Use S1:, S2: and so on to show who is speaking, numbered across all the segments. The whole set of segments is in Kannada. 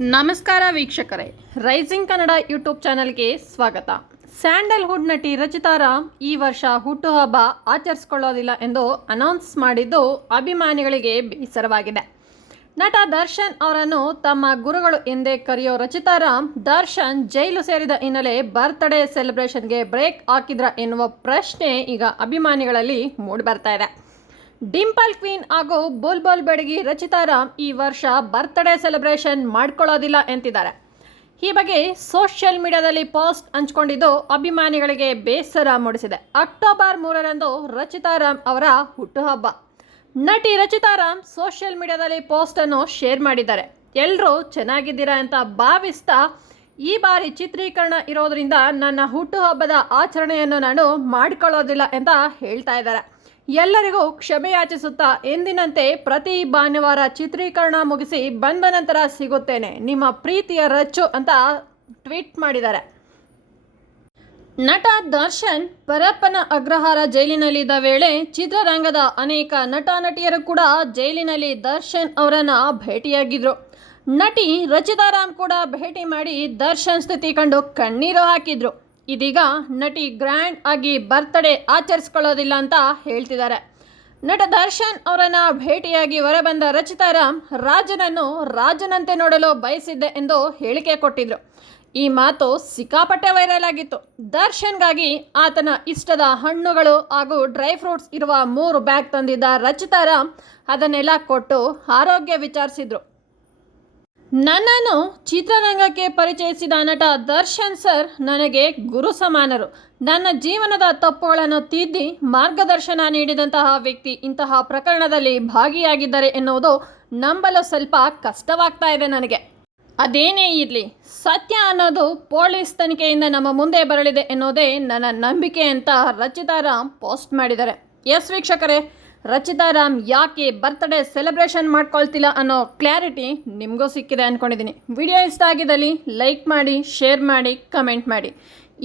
S1: ನಮಸ್ಕಾರ ವೀಕ್ಷಕರೇ. ರೈಸಿಂಗ್ ಕನ್ನಡ ಯೂಟ್ಯೂಬ್ ಚಾನಲ್ಗೆ ಸ್ವಾಗತ. ಸ್ಯಾಂಡಲ್ವುಡ್ ನಟಿ ರಚಿತಾ ರಾಮ್ ಈ ವರ್ಷ ಹುಟ್ಟುಹಬ್ಬ ಆಚರಿಸಿಕೊಳ್ಳೋದಿಲ್ಲ ಎಂದು ಅನೌನ್ಸ್ ಮಾಡಿದ್ದು ಅಭಿಮಾನಿಗಳಿಗೆ ಬೇಸರವಾಗಿದೆ. ನಟ ದರ್ಶನ್ ಅವರನ್ನು ತಮ್ಮ ಗುರುಗಳು ಎಂದೇ ಕರೆಯೋ ರಚಿತಾ ರಾಮ್, ದರ್ಶನ್ ಜೈಲು ಸೇರಿದ ಹಿನ್ನೆಲೆ ಬರ್ತ್ಡೇ ಸೆಲೆಬ್ರೇಷನ್ಗೆ ಬ್ರೇಕ್ ಹಾಕಿದ್ರ ಎನ್ನುವ ಪ್ರಶ್ನೆ ಈಗ ಅಭಿಮಾನಿಗಳಲ್ಲಿ ಮೂಡಿಬರ್ತಾ ಇದೆ. ಡಿಂಪಲ್ ಕ್ವೀನ್ ಹಾಗೂ ಬುಲ್ಬುಲ್ ಬೆಡಗಿ ರಚಿತಾ ರಾಮ್ ಈ ವರ್ಷ ಬರ್ತ್ಡೇ ಸೆಲೆಬ್ರೇಷನ್ ಮಾಡ್ಕೊಳ್ಳೋದಿಲ್ಲ ಎಂತಿದ್ದಾರೆ. ಈ ಬಗ್ಗೆ ಸೋಷಿಯಲ್ ಮೀಡಿಯಾದಲ್ಲಿ ಪೋಸ್ಟ್ ಹಂಚಿಕೊಂಡಿದ್ದು ಅಭಿಮಾನಿಗಳಿಗೆ ಬೇಸರ ಮೂಡಿಸಿದೆ. ಅಕ್ಟೋಬರ್ ಮೂರರಂದು ರಚಿತಾ ರಾಮ್ ಅವರ ಹುಟ್ಟುಹಬ್ಬ. ನಟಿ ರಚಿತಾ ರಾಮ್ ಸೋಷಿಯಲ್ ಮೀಡಿಯಾದಲ್ಲಿ ಪೋಸ್ಟನ್ನು ಶೇರ್ ಮಾಡಿದ್ದಾರೆ. ಎಲ್ಲರೂ ಚೆನ್ನಾಗಿದ್ದೀರಾ ಅಂತ ಭಾವಿಸ್ತಾ ಈ ಬಾರಿ ಚಿತ್ರೀಕರಣ ಇರೋದ್ರಿಂದ ನನ್ನ ಹುಟ್ಟುಹಬ್ಬದ ಆಚರಣೆಯನ್ನು ನಾನು ಮಾಡಿಕೊಳ್ಳೋದಿಲ್ಲ ಅಂತ ಹೇಳ್ತಾ ಇದ್ದಾರೆ. ಎಲ್ಲರಿಗೂ ಕ್ಷಮೆಯಾಚಿಸುತ್ತಾ ಎಂದಿನಂತೆ ಪ್ರತಿ ಭಾನುವಾರ ಚಿತ್ರೀಕರಣ ಮುಗಿಸಿ ಬಂದ ನಂತರ ಸಿಗುತ್ತೇನೆ. ನಿಮ್ಮ ಪ್ರೀತಿಯ ರಚ್ಚು ಅಂತ ಟ್ವೀಟ್ ಮಾಡಿದ್ದಾರೆ. ನಟ ದರ್ಶನ್ ಪರಪ್ಪನ ಅಗ್ರಹಾರ ಜೈಲಿನಲ್ಲಿದ್ದ ವೇಳೆ ಚಿತ್ರರಂಗದ ಅನೇಕ ನಟ ನಟಿಯರು ಕೂಡ ಜೈಲಿನಲ್ಲಿ ದರ್ಶನ್ ಅವರನ್ನು ಭೇಟಿಯಾಗಿದ್ರು. ನಟಿ ರಚಿತಾ ರಾಮ್ ಕೂಡ ಭೇಟಿ ಮಾಡಿ ದರ್ಶನ್ ಸ್ಥಿತಿ ಕಂಡು ಕಣ್ಣೀರು ಹಾಕಿದ್ರು. ಇದೀಗ ನಟಿ ಗ್ರ್ಯಾಂಡ್ ಆಗಿ ಬರ್ತ್ಡೇ ಆಚರಿಸ್ಕೊಳ್ಳೋದಿಲ್ಲ ಅಂತ ಹೇಳ್ತಿದ್ದಾರೆ. ನಟ ದರ್ಶನ್ ಅವರನ್ನ ಭೇಟಿಯಾಗಿ ಹೊರಬಂದ ರಚಿತಾ ರಾಮ್, ರಾಜನನ್ನು ರಾಜನಂತೆ ನೋಡಲು ಬಯಸಿದ್ದೆ ಎಂದು ಹೇಳಿಕೆ ಕೊಟ್ಟಿದ್ರು. ಈ ಮಾತು ಸಿಕ್ಕಾಪಟ್ಟೆ ವೈರಲ್ ಆಗಿತ್ತು. ದರ್ಶನ್ಗಾಗಿ ಆತನ ಇಷ್ಟದ ಹಣ್ಣುಗಳು ಹಾಗೂ ಡ್ರೈ ಫ್ರೂಟ್ಸ್ ಇರುವ ಮೂರು ಬ್ಯಾಗ್ ತಂದಿದ್ದ ರಚಿತಾ ರಾಮ್ ಅದನ್ನೆಲ್ಲ ಕೊಟ್ಟು ಆರೋಗ್ಯ ವಿಚಾರಿಸಿದ್ರು. ನನ್ನನ್ನು ಚಿತ್ರರಂಗಕ್ಕೆ ಪರಿಚಯಿಸಿದ ನಟ ದರ್ಶನ್ ಸರ್ ನನಗೆ ಗುರು ಸಮಾನರು. ನನ್ನ ಜೀವನದ ತಪ್ಪುಗಳನ್ನು ತಿದ್ದಿ ಮಾರ್ಗದರ್ಶನ ನೀಡಿದಂತಹ ವ್ಯಕ್ತಿ ಇಂತಹ ಪ್ರಕರಣದಲ್ಲಿ ಭಾಗಿಯಾಗಿದ್ದಾರೆ ಎನ್ನುವುದು ನಂಬಲು ಸ್ವಲ್ಪ ಕಷ್ಟವಾಗ್ತಾ ಇದೆ ನನಗೆ. ಅದೇನೇ ಇರಲಿ, ಸತ್ಯ ಅನ್ನೋದು ಪೊಲೀಸ್ ತನಿಖೆಯಿಂದ ನಮ್ಮ ಮುಂದೆ ಬರಲಿದೆ ಎನ್ನುವುದೇ ನನ್ನ ನಂಬಿಕೆ ಅಂತ ರಚಿತಾ ರಾಮ್ ಪೋಸ್ಟ್ ಮಾಡಿದ್ದಾರೆ. ಎಸ್ ವೀಕ್ಷಕರೇ ರಚಿತಾ ರಾಮ್ ಯಾಕೆ ಬರ್ತ್ಡೇ ಸೆಲೆಬ್ರೇಷನ್ ಮಾಡ್ಕೊಳ್ತಿಲ್ಲ ಅನ್ನೋ ಕ್ಲಾರಿಟಿ ನಿಮಗೂ ಸಿಕ್ಕಿದೆ ಅಂದ್ಕೊಂಡಿದ್ದೀನಿ ವಿಡಿಯೋ ಇಷ್ಟ ಆಗಿದ್ದಲ್ಲಿ ಲೈಕ್ ಮಾಡಿ ಶೇರ್ ಮಾಡಿ ಕಮೆಂಟ್ ಮಾಡಿ.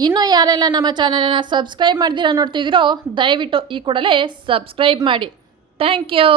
S1: ಇನ್ನೂ ಯಾರೆಲ್ಲ ನಮ್ಮ ಚಾನಲನ್ನು ಸಬ್ಸ್ಕ್ರೈಬ್ ಮಾಡ್ದಿರ ನೋಡ್ತಿದ್ದೀರೋ ದಯವಿಟ್ಟು ಈ ಕೂಡಲೇ ಸಬ್ಸ್ಕ್ರೈಬ್ ಮಾಡಿ. Thank you